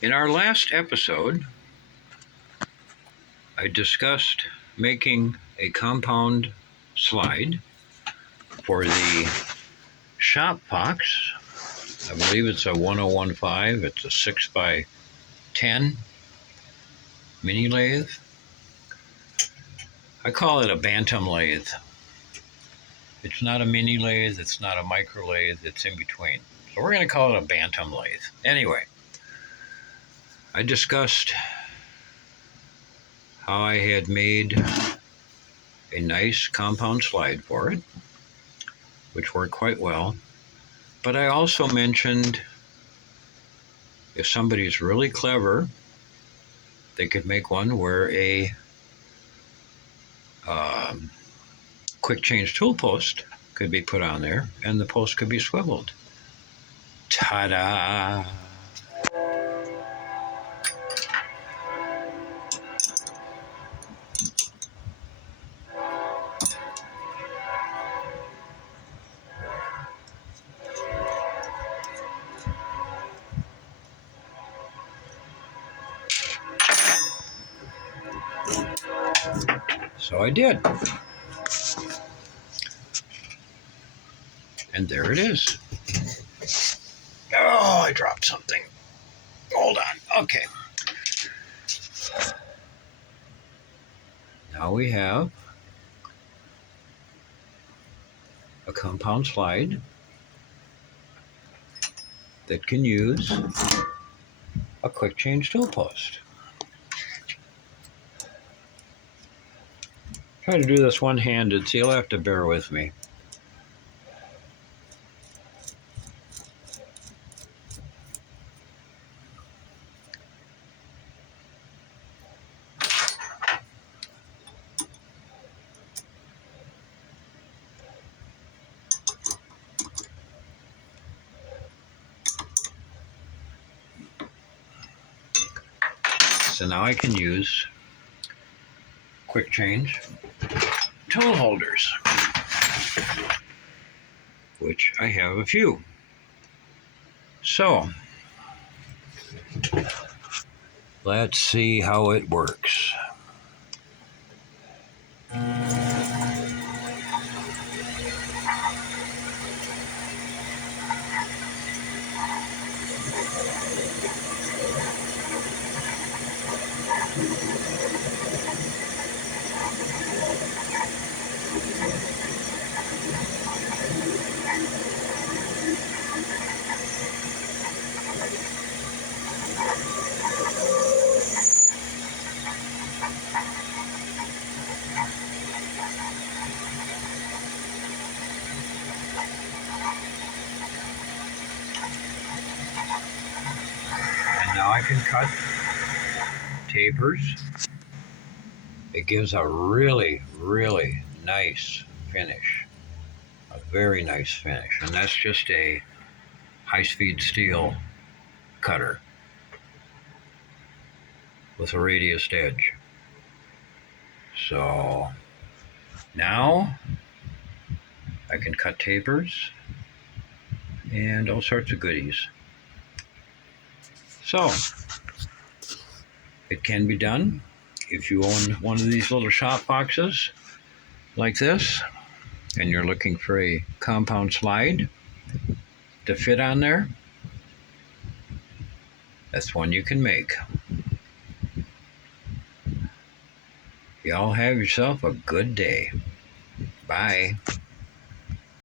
In our last episode, I discussed making a compound slide for the shop box. I believe it's a 1015. It's a 6x10 mini lathe. I call it a bantam lathe. It's not a mini lathe, it's not a micro lathe, it's in between. So we're going to call it a bantam lathe. Anyway, I discussed how I had made a nice compound slide for it, which worked quite well. But I also mentioned if somebody's really clever, they could make one where a quick change tool post could be put on there and the post could be swiveled. Ta-da! So I did. And there it is. Oh, I dropped something. Hold on. Okay. Now we have a compound slide that can use a quick change tool post. Try to do this one-handed, so you'll have to bear with me. So now I can use quick change tool holders, which I have a few. So let's see how it works. And now I can cut tapers. It gives a really, really nice finish. A very nice finish. And that's just a high-speed steel cutter with a radius edge. So now I can cut tapers and all sorts of goodies. So it can be done if you own one of these little shop boxes like this and you're looking for a compound slide to fit on there. That's one you can make. Y'all have yourself a good day. Bye.